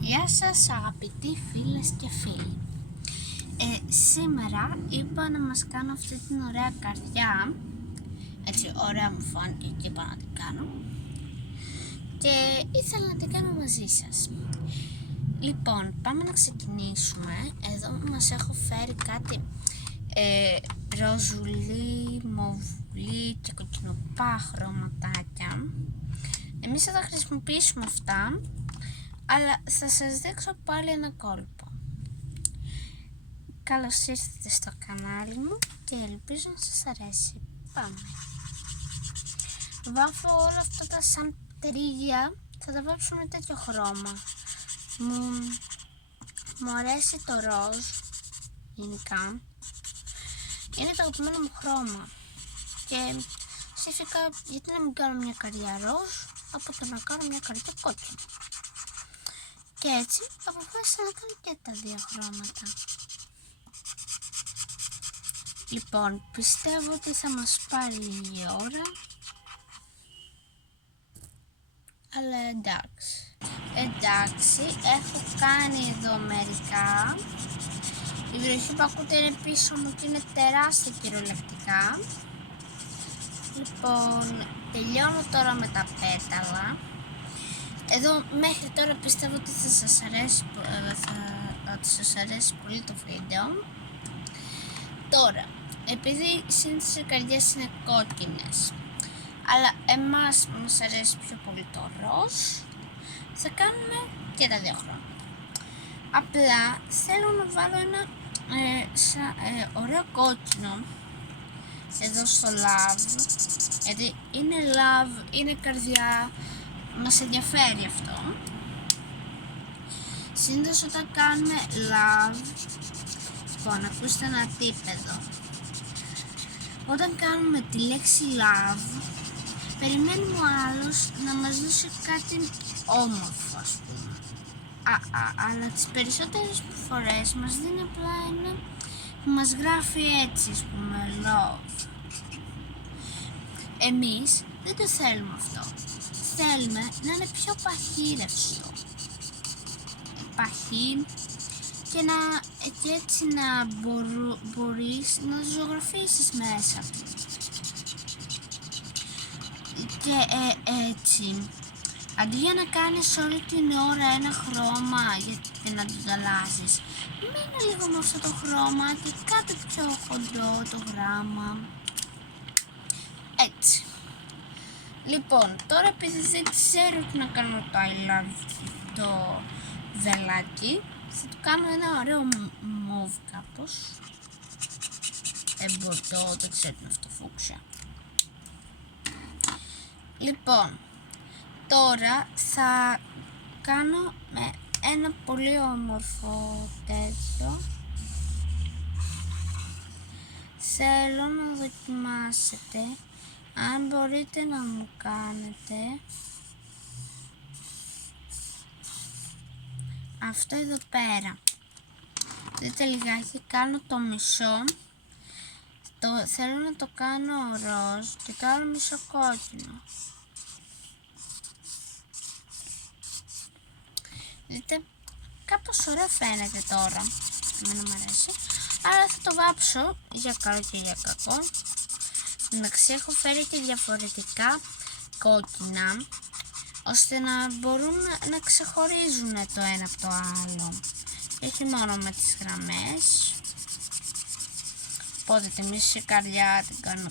Γεια σας αγαπητοί φίλες και φίλοι. Σήμερα είπα να μας κάνω αυτή την ωραία καρδιά. Έτσι ωραία μου φάνηκε και είπα να την κάνω. Και ήθελα να την κάνω μαζί σας. Λοιπόν, πάμε να ξεκινήσουμε. Εδώ μας έχω φέρει κάτι ροζουλί, μοβουλί και κοκκινοπά χρωματάκια. Εμείς θα τα χρησιμοποιήσουμε αυτά, αλλά θα σας δείξω πάλι ένα κόλπο. Καλώς ήρθατε στο κανάλι μου και ελπίζω να σας αρέσει. Πάμε. Βάφω όλα αυτά τα σαν τρίγια, θα τα βάψω με τέτοιο χρώμα. Μου αρέσει το ροζ, γενικά. Είναι το αγαπημένο μου χρώμα. Και φυσικά γιατί να μην κάνω μια καρδιά ροζ από το να κάνω μια καρδιά κόκκινη. Και έτσι αποφάσισα να κάνω και τα δύο χρώματα. Λοιπόν, πιστεύω ότι θα μας πάρει λίγη ώρα. Αλλά εντάξει, έχω κάνει εδώ μερικά. Η βροχή που ακούτε είναι πίσω μου και είναι τεράστια κυριολεκτικά. Λοιπόν, τελειώνω τώρα με τα πέταλα. Εδώ μέχρι τώρα πιστεύω ότι θα σας αρέσει πολύ το βίντεο. Τώρα, επειδή συνήθως οι καρδιές είναι κόκκινες, αλλά εμάς μας αρέσει πιο πολύ το ροζ, θα κάνουμε και τα δύο χρώματα. Απλά θέλω να βάλω ένα ωραίο κόκκινο εδώ στο love, γιατί είναι love, είναι καρδιά, μας ενδιαφέρει αυτό. Συνήθως όταν κάνουμε love, λοιπόν, ακούστε ένα tip εδώ. Όταν κάνουμε τη λέξη love, περιμένουμε ο άλλος να μας δώσει κάτι όμορφο, ας πούμε. Αλλά τις περισσότερες φορές μας δίνει απλά ένα που μας γράφει έτσι, ας πούμε, love. Εμείς δεν το θέλουμε αυτό. Θέλουμε να είναι πιο παχύρευστο. Παχύ και έτσι να μπορείς να ζωγραφίσεις μέσα. Και έτσι, αντί για να κάνεις όλη την ώρα ένα χρώμα και να το αλλάζεις, μείνε λίγο με αυτό το χρώμα και κάτω πιο χοντρό το γράμμα. Έτσι. Λοιπόν, τώρα επειδή δεν ξέρω τι να κάνω το I love το βελάκι, θα του κάνω ένα ωραίο μοβ κάπως. Εμπορτό, δεν ξέρω τι είναι αυτό, φούξια. Λοιπόν, τώρα θα κάνω με ένα πολύ όμορφο τέτοιο. Θέλω να δοκιμάσετε, αν μπορείτε να μου κάνετε αυτό εδώ πέρα. Δείτε λιγάκι, κάνω το μισό. Θέλω να το κάνω ροζ και το άλλο μισό κόκκινο. Δείτε, κάπως ωραία φαίνεται τώρα. Εμένα μου αρέσει. Άρα θα το βάψω για καλό και για κακό. Εντάξει, έχω φέρει και διαφορετικά κόκκινα, ώστε να μπορούν να ξεχωρίζουν το ένα από το άλλο. Όχι μόνο με τις γραμμές. Οπότε τη μισή καρδιά την κάνω